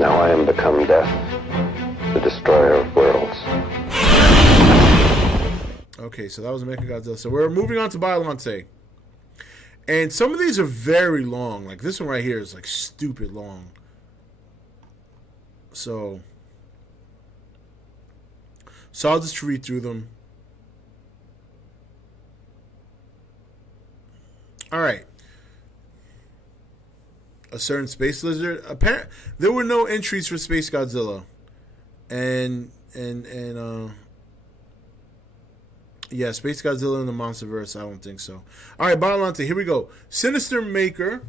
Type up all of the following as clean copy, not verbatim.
Now I am become death, the destroyer of worlds. Okay, so that was Mechagodzilla. So we're moving on to Biollante. And some of these are very long. Like this one right here is like stupid long. So I'll just read through them. All right. A certain space lizard. There were no entries for Space Godzilla, and yeah, Space Godzilla in the Monsterverse. I don't think so. All right, Biollante. Here we go. Sinister Maker.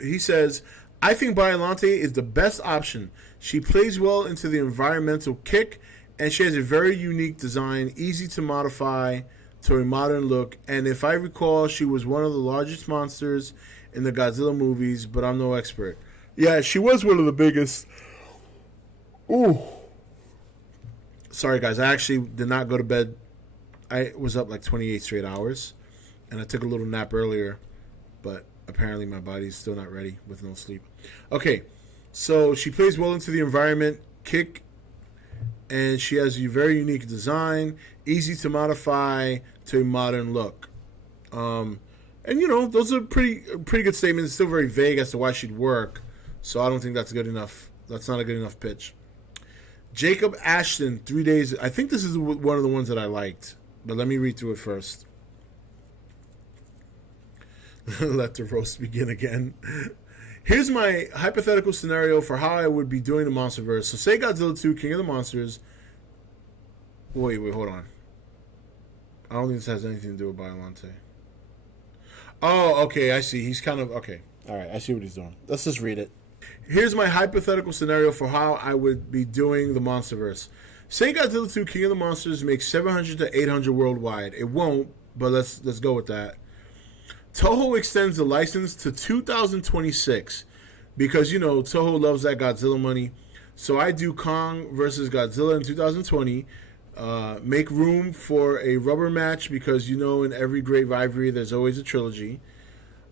He says, I think Biollante is the best option. She plays well into the environmental kick, and she has a very unique design, easy to modify to a modern look. And if I recall, she was one of the largest monsters in the Godzilla movies, but I'm no expert. Yeah, she was one of the biggest. Ooh. Sorry, guys. I actually did not go to bed. I was up like 28 straight hours, and I took a little nap earlier, but apparently my body's still not ready with no sleep. Okay, so she plays well into the environment, kick, and she has a very unique design, easy to modify to a modern look. And, you know, those are pretty good statements. It's still very vague as to why she'd work, so I don't think that's good enough. That's not a good enough pitch. Jacob Ashton, 3 days. I think this is one of the ones that I liked, but let me read through it first. Let the roast begin again. Here's my hypothetical scenario for how I would be doing the Monsterverse. So say Godzilla 2, King of the Monsters. Wait, hold on. I don't think this has anything to do with Biollante. Oh, okay, I see. He's kind of... Okay. All right, I see what he's doing. Let's just read it. Here's my hypothetical scenario for how I would be doing the Monsterverse. Say Godzilla 2 King of the Monsters makes 700 to 800 worldwide. It won't, but let's go with that. Toho extends the license to 2026 because, you know, Toho loves that Godzilla money. So I do Kong versus Godzilla in 2020. Make room for a rubber match because, you know, in every great rivalry there's always a trilogy.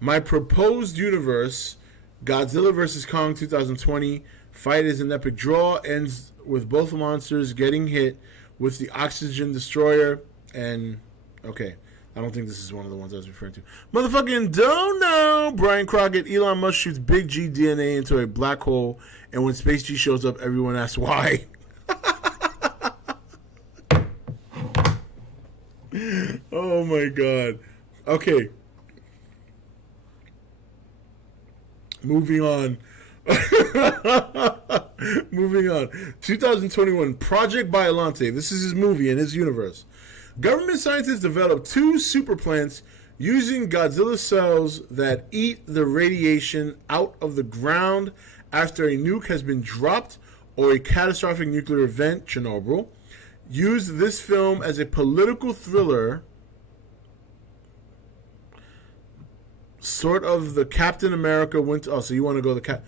My proposed universe, Godzilla vs. Kong 2020, fight is an epic draw, ends with both monsters getting hit with the oxygen destroyer. And okay, I don't think this is one of the ones I was referring to. Motherfucking don't know. Brian Crockett, Elon Musk shoots Big G DNA into a black hole, and when Space G shows up, everyone asks why. Oh my god. Okay. Moving on. Moving on. 2021. Project Biollante. This is his movie in his universe. Government scientists developed 2 super plants using Godzilla cells that eat the radiation out of the ground after a nuke has been dropped or a catastrophic nuclear event, Chernobyl. Used this film as a political thriller, sort of the Captain America Winter. Oh, so you want to go the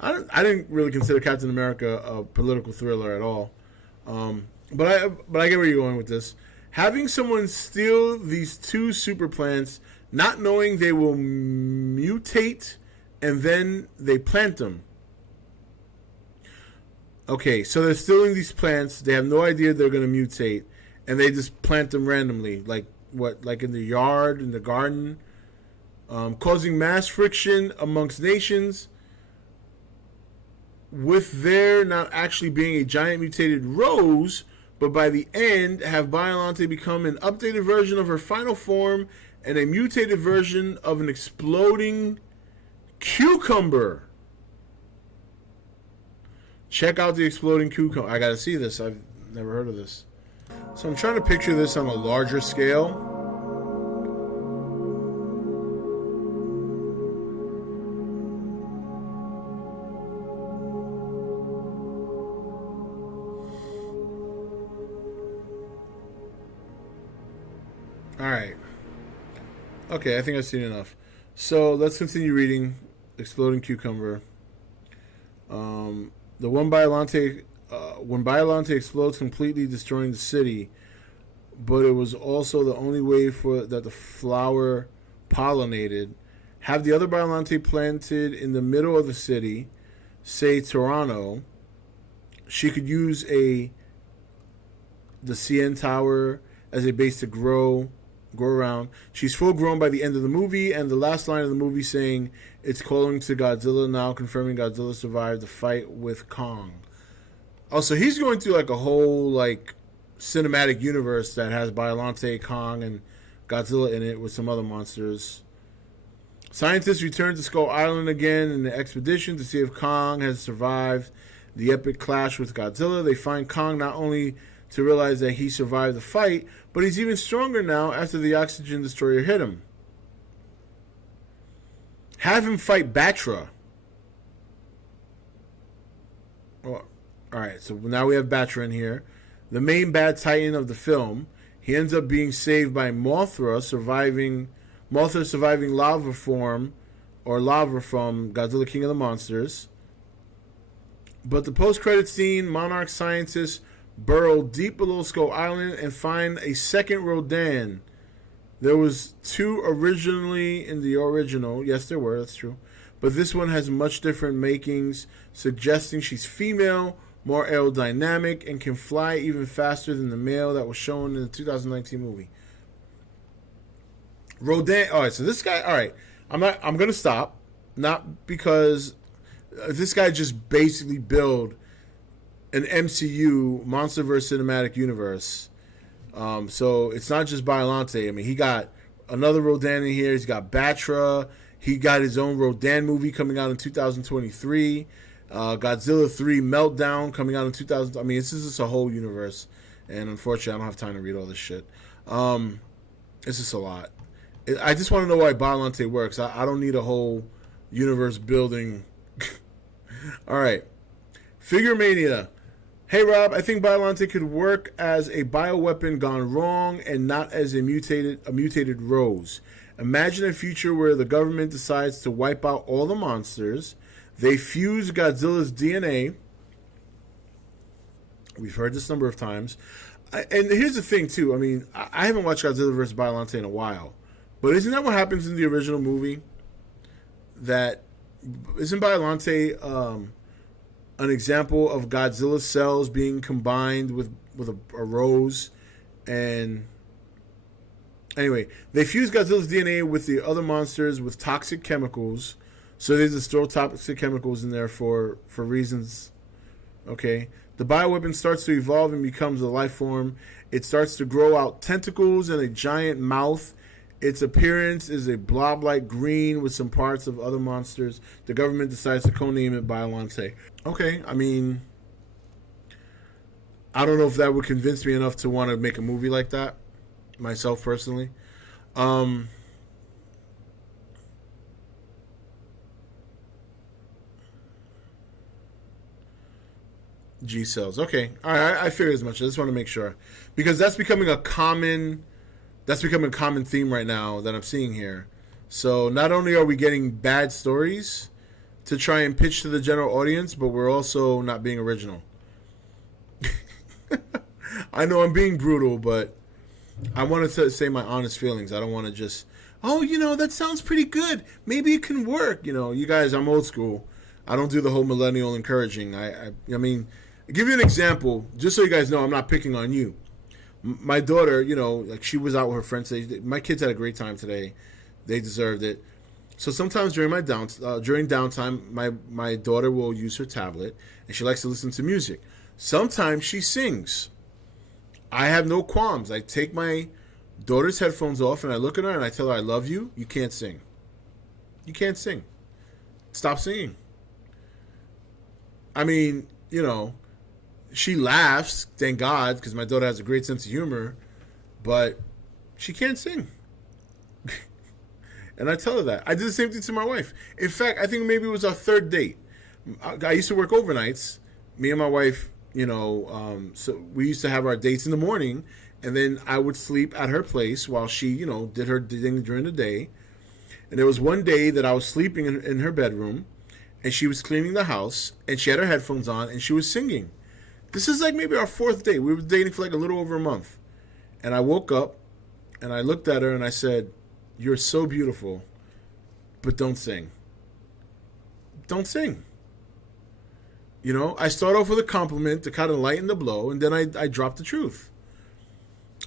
I didn't really consider Captain America a political thriller at all, but I get where you're going with this. Having someone steal these 2 super plants, not knowing they will mutate, and then they plant them. Okay, so they're stealing these plants. They have no idea they're going to mutate, and they just plant them randomly, like in the yard, in the garden, causing mass friction amongst nations. With there not actually being a giant mutated rose, but by the end have Biollante become an updated version of her final form and a mutated version of an exploding cucumber. Check out the exploding cucumber. I gotta see this. I've never heard of this. So I'm trying to picture this on a larger scale. Alright. Okay, I think I've seen enough. So let's continue reading Exploding Cucumber. The one Biollante, when Biollante explodes, completely destroying the city, but it was also the only way that the flower pollinated. Have the other Biollante planted in the middle of the city, say Toronto, she could use the CN Tower as a base to grow around. She's full grown by the end of the movie, and the last line of the movie saying it's calling to Godzilla now, confirming Godzilla survived the fight with Kong. Also, he's going through like a whole like cinematic universe that has Biollante, Kong, and Godzilla in it with some other monsters. Scientists return to Skull Island again in the expedition to see if Kong has survived the epic clash with Godzilla. They find Kong not only to realize that he survived the fight, but he's even stronger now after the oxygen destroyer hit him. Have him fight Batra. Oh, alright, so now we have Batra in here. The main bad titan of the film. He ends up being saved by Mothra surviving lava form, or lava from Godzilla King of the Monsters. But the post-credit scene, Monarch scientists burrow deep below Skull Island and find a second Rodan. There was two originally in the original. Yes, there were. That's true. But this one has much different makings, suggesting she's female, more aerodynamic, and can fly even faster than the male that was shown in the 2019 movie. Rodan. All right, so this guy. All right, I'm gonna stop. Not because this guy just basically built an MCU Monsterverse cinematic universe. So it's not just Biollante. I mean, he got another Rodan in here. He's got Batra. He got his own Rodan movie coming out in 2023. Godzilla 3 Meltdown coming out in 2000. I mean, this is just a whole universe. And unfortunately, I don't have time to read all this shit. It's just a lot. I just want to know why Biollante works. I don't need a whole universe building. All right. Figure Mania. Hey Rob, I think Biollante could work as a bioweapon gone wrong and not as a mutated Rose. Imagine a future where the government decides to wipe out all the monsters. They fuse Godzilla's DNA. We've heard this a number of times. And here's the thing too. I mean, I haven't watched Godzilla vs. Biollante in a while. But isn't that what happens in the original movie? That isn't Biollante an example of Godzilla's cells being combined with a rose? And anyway, they fuse Godzilla's DNA with the other monsters with toxic chemicals. So they just throw toxic chemicals in there for reasons. Okay. The bioweapon starts to evolve and becomes a life form. It starts to grow out tentacles and a giant mouth. Its appearance is a blob-like green with some parts of other monsters. The government decides to co-name it Biollante. Okay, I mean, I don't know if that would convince me enough to want to make a movie like that, myself personally. G cells. Okay, all right. I figured as much. I just want to make sure because that's becoming a common theme right now that I'm seeing here. So not only are we getting bad stories to try and pitch to the general audience, but we're also not being original. I know I'm being brutal, but I wanted to say my honest feelings. I don't want to just, that sounds pretty good. Maybe it can work. You guys, I'm old school. I don't do the whole millennial encouraging. I mean, I'll give you an example, just so you guys know I'm not picking on you. My daughter, like she was out with her friends. My kids had a great time today. They deserved it. So sometimes during downtime, my daughter will use her tablet, and she likes to listen to music. Sometimes she sings. I have no qualms. I take my daughter's headphones off, and I look at her, and I tell her, I love you. You can't sing. You can't sing. Stop singing. I mean, she laughs, thank God, because my daughter has a great sense of humor, but she can't sing. And I tell her that. I did the same thing to my wife. In fact, I think maybe it was our third date. I used to work overnights. Me and my wife, so we used to have our dates in the morning, and then I would sleep at her place while she, did her thing during the day. And there was one day that I was sleeping in her bedroom, and she was cleaning the house, and she had her headphones on, and she was singing. This is like maybe our fourth date. We were dating for like a little over a month. And I woke up, and I looked at her, and I said, you're so beautiful, but don't sing. Don't sing. You know, I start off with a compliment to kind of lighten the blow, and then I drop the truth.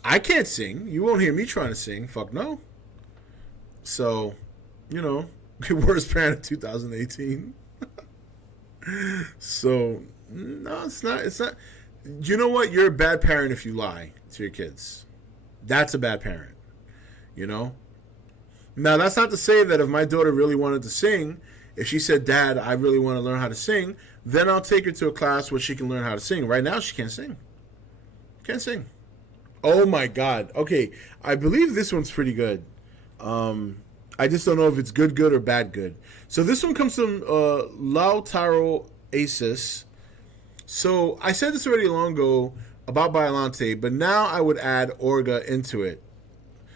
I can't sing. You won't hear me trying to sing. Fuck no. So, you know, worst parent of 2018. So, no, it's not. It's not. You know what? You're a bad parent if you lie to your kids. That's a bad parent. You know? Now, that's not to say that if my daughter really wanted to sing, if she said, Dad, I really want to learn how to sing, then I'll take her to a class where she can learn how to sing. Right now, she can't sing. Can't sing. Oh, my God. Okay, I believe this one's pretty good. I just don't know if it's good or bad good. So this one comes from Lautaro Asis. So I said this already long ago about Biollante, but now I would add Orga into it.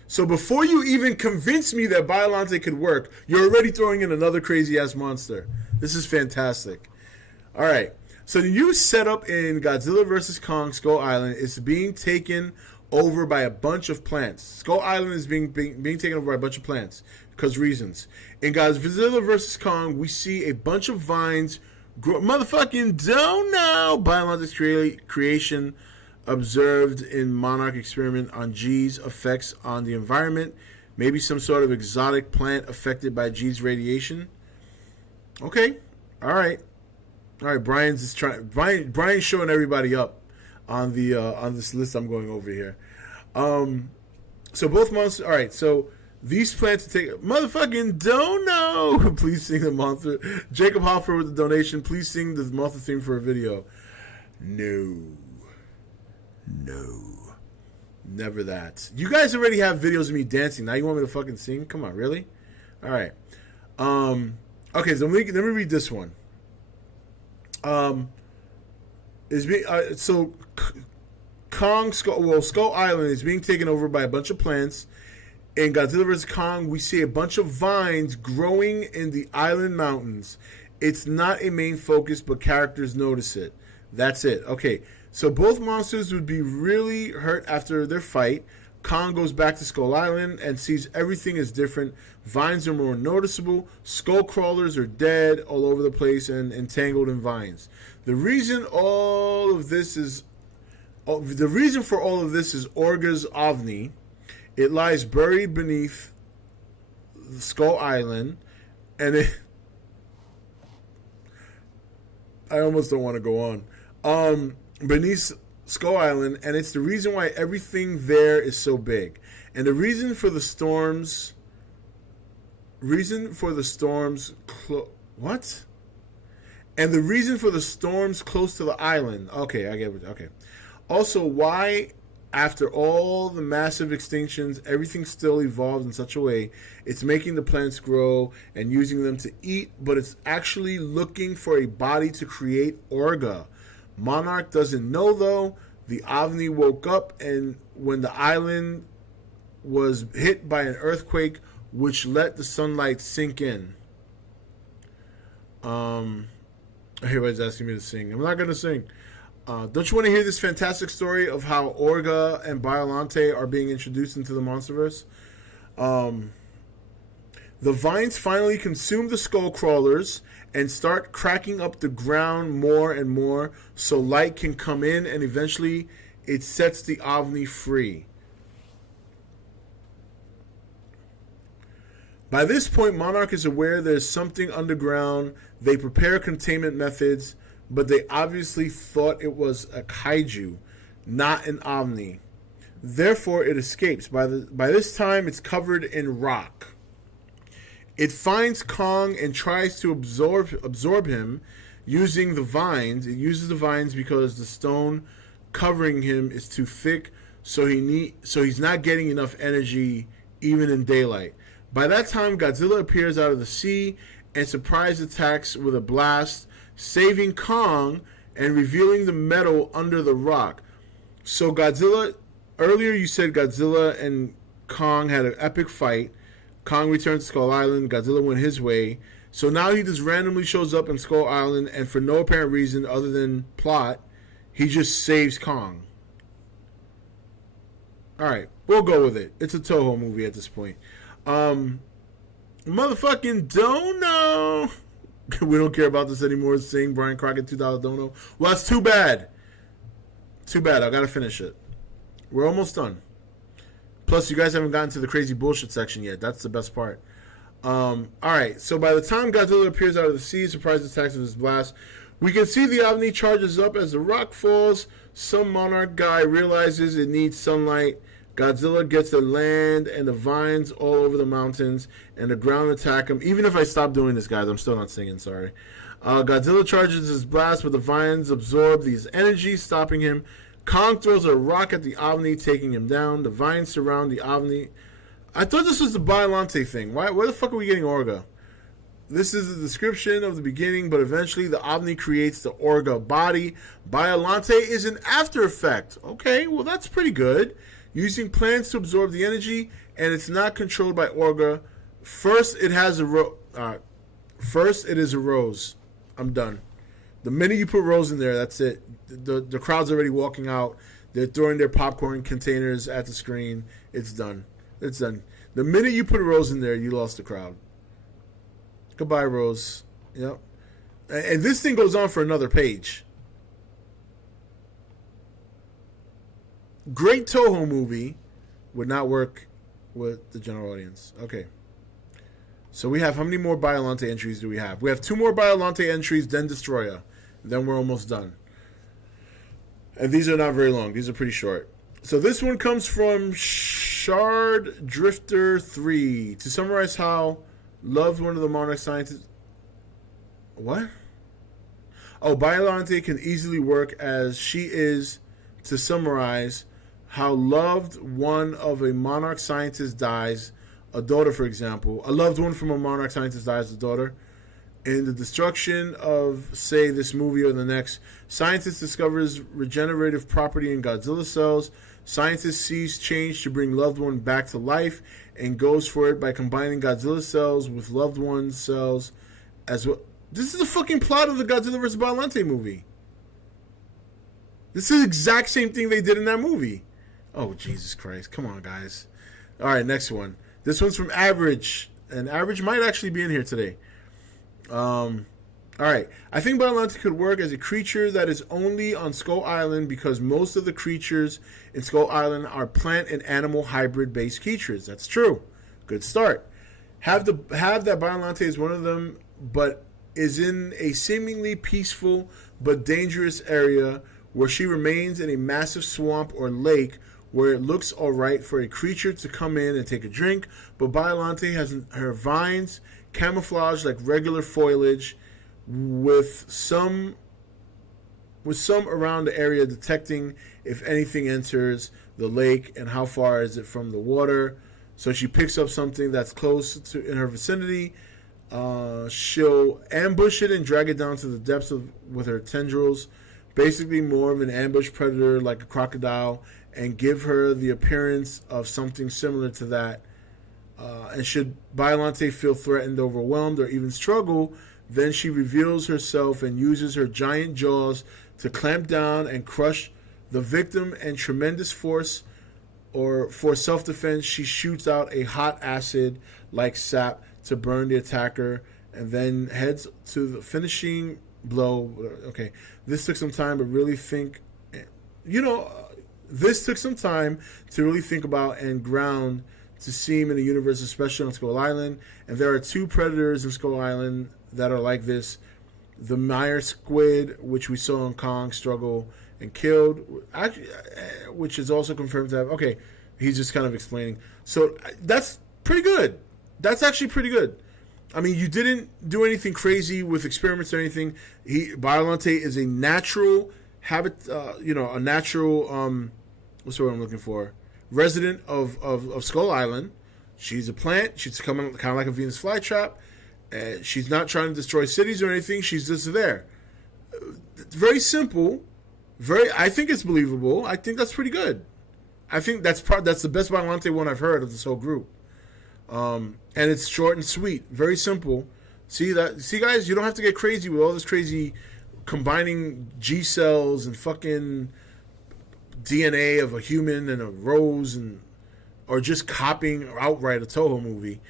So before you even convince me that Biollante could work, you're already throwing in another crazy-ass monster. This is fantastic. All right. So the new setup in Godzilla vs. Kong Skull Island is being taken over by a bunch of plants. Skull Island is being taken over by a bunch of plants because reasons. In Godzilla vs. Kong, we see a bunch of vines grow. Motherfucking don't know. Biollante's creation observed in Monarch experiment on G's effects on the environment. Maybe some sort of exotic plant affected by G's radiation. Okay. All right. Brian's just trying. Brian's showing everybody up on the on this list I'm going over here. So both monsters. All right. So these plants take motherfucking don't know. Please sing the monster. Jacob Hoffer with the donation. Please sing the monster theme for a video. No, never that. You guys already have videos of me dancing. Now you want me to fucking sing? Come on, really? All right. Okay. So let me read this one. Skull Island is being taken over by a bunch of plants. In Godzilla vs. Kong, we see a bunch of vines growing in the island mountains. It's not a main focus, but characters notice it. That's it. Okay, so both monsters would be really hurt after their fight. Kong goes back to Skull Island and sees everything is different. Vines are more noticeable. Skull crawlers are dead all over the place and entangled in vines. The reason for all of this is Orga's Ovni. It lies buried beneath Skull Island, and I almost don't want to go on. Beneath Skull Island, and it's the reason why everything there is so big. And the reason for the storms what? And the reason for the storms close to the island. Okay, I get it. Okay. Also, why after all the massive extinctions, everything still evolved in such a way it's making the plants grow and using them to eat, but it's actually looking for a body to create Orga. Monarch doesn't know, though. The Ovni woke up and when the island was hit by an earthquake, which let the sunlight sink in. Everybody's asking me to sing. I'm not going to sing. Don't you want to hear this fantastic story of how Orga and Biollante are being introduced into the Monsterverse? The vines finally consume the skull crawlers and start cracking up the ground more and more so light can come in, and eventually it sets the Ovni free. By this point, Monarch is aware there's something underground. They prepare containment methods, but they obviously thought it was a kaiju, not an Ovni. Therefore, it escapes. By this time, it's covered in rock. It finds Kong and tries to absorb him using the vines. It uses the vines because the stone covering him is too thick, so he's not getting enough energy even in daylight. By that time, Godzilla appears out of the sea and surprise attacks with a blast, saving Kong and revealing the metal under the rock. So Godzilla, earlier you said Godzilla and Kong had an epic fight. Kong returned to Skull Island. Godzilla went his way. So now he just randomly shows up in Skull Island, and for no apparent reason other than plot, he just saves Kong. Alright, we'll go with it. It's a Toho movie at this point. Motherfucking don't know. We don't care about this anymore. Saying Brian Crockett $2 dono. Well, that's too bad. Too bad. I gotta finish it. We're almost done. Plus, you guys haven't gotten to the crazy bullshit section yet. That's the best part. Alright, so by the time Godzilla appears out of the sea, surprise attacks with his blast, we can see the Omni charges up as the rock falls. Some monarch guy realizes it needs sunlight. Godzilla gets the land and the vines all over the mountains, and the ground attack him. Even if I stop doing this, guys, I'm still not singing, sorry. Godzilla charges his blast, but the vines absorb these energies, stopping him. Kong throws a rock at the Omni, taking him down. The vines surround the Omni. I thought this was the Biollante thing. Where the fuck are we getting Orga? This is the description of the beginning, but eventually the Omni creates the Orga body. Biollante is an after effect. Okay, well that's pretty good. Using plants to absorb the energy, and it's not controlled by Orga. First, it is a rose. I'm done. The minute you put Rose in there, that's it. The crowd's already walking out. They're throwing their popcorn containers at the screen. It's done. It's done. The minute you put a Rose in there, you lost the crowd. Goodbye, Rose. Yep. And this thing goes on for another page. Great Toho movie would not work with the general audience. Okay. So we have, how many more Biollante entries do we have? We have 2 more Biollante entries, then Destroyer. Then we're almost done. And these are not very long. These are pretty short. So this one comes from Shard Drifter 3. To summarize how loved one of the monarch scientists... What? Oh, Biollante can easily work as she is, to summarize how loved one of a monarch scientist dies, a daughter, for example. A loved one from a monarch scientist dies, a daughter. In the destruction of, say, this movie or the next, scientist discovers regenerative property in Godzilla cells. Scientist sees change to bring loved one back to life and goes for it by combining Godzilla cells with loved one cells as well. This is the fucking plot of the Godzilla vs. Biollante movie. This is the exact same thing they did in that movie. Oh, Jesus Christ. Come on, guys. All right, next one. This one's from Average. And Average might actually be in here today. All right. I think Biollante could work as a creature that is only on Skull Island because most of the creatures in Skull Island are plant and animal hybrid-based creatures. That's true. Good start. Have that Biollante is one of them, but is in a seemingly peaceful but dangerous area where she remains in a massive swamp or lake where it looks alright for a creature to come in and take a drink, but Biollante has her vines camouflaged like regular foliage with some around the area detecting if anything enters the lake and how far is it from the water. So she picks up something that's close to in her vicinity. She'll ambush it and drag it down to the depths with her tendrils. Basically more of an ambush predator like a crocodile, and give her the appearance of something similar to that. And should Biollante feel threatened, overwhelmed, or even struggle, then she reveals herself and uses her giant jaws to clamp down and crush the victim. And tremendous force, or for self-defense, she shoots out a hot acid like sap to burn the attacker, and then heads to the finishing blow. Okay, this took some time to really think. This took some time to really think about and ground to see him in the universe, especially on Skull Island. And there are 2 predators in Skull Island that are like this. The Meyer squid, which we saw in Kong struggle and killed, actually, which is also confirmed to have... Okay, he's just kind of explaining. So that's pretty good. That's actually pretty good. I mean, you didn't do anything crazy with experiments or anything. Biollante is a natural a natural... what's the word I'm looking for? Resident of Skull Island. She's a plant. She's coming kind of like a Venus flytrap. She's not trying to destroy cities or anything. She's just there. Very simple. I think it's believable. I think that's pretty good. I think that's the best Biollante one I've heard of this whole group. And it's short and sweet. Very simple. See, guys, you don't have to get crazy with all this crazy combining G cells and fucking DNA of a human and a rose, or just copying outright a Toho movie.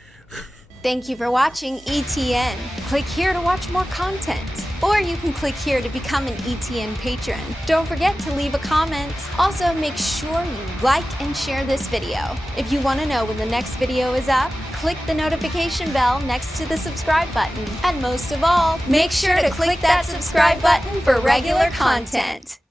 Thank you for watching E.T.N. Click here to watch more content. Or you can click here to become an E.T.N. patron. Don't forget to leave a comment. Also, make sure you like and share this video. If you want to know when the next video is up, click the notification bell next to the subscribe button. And most of all, make sure to click that subscribe button for regular content.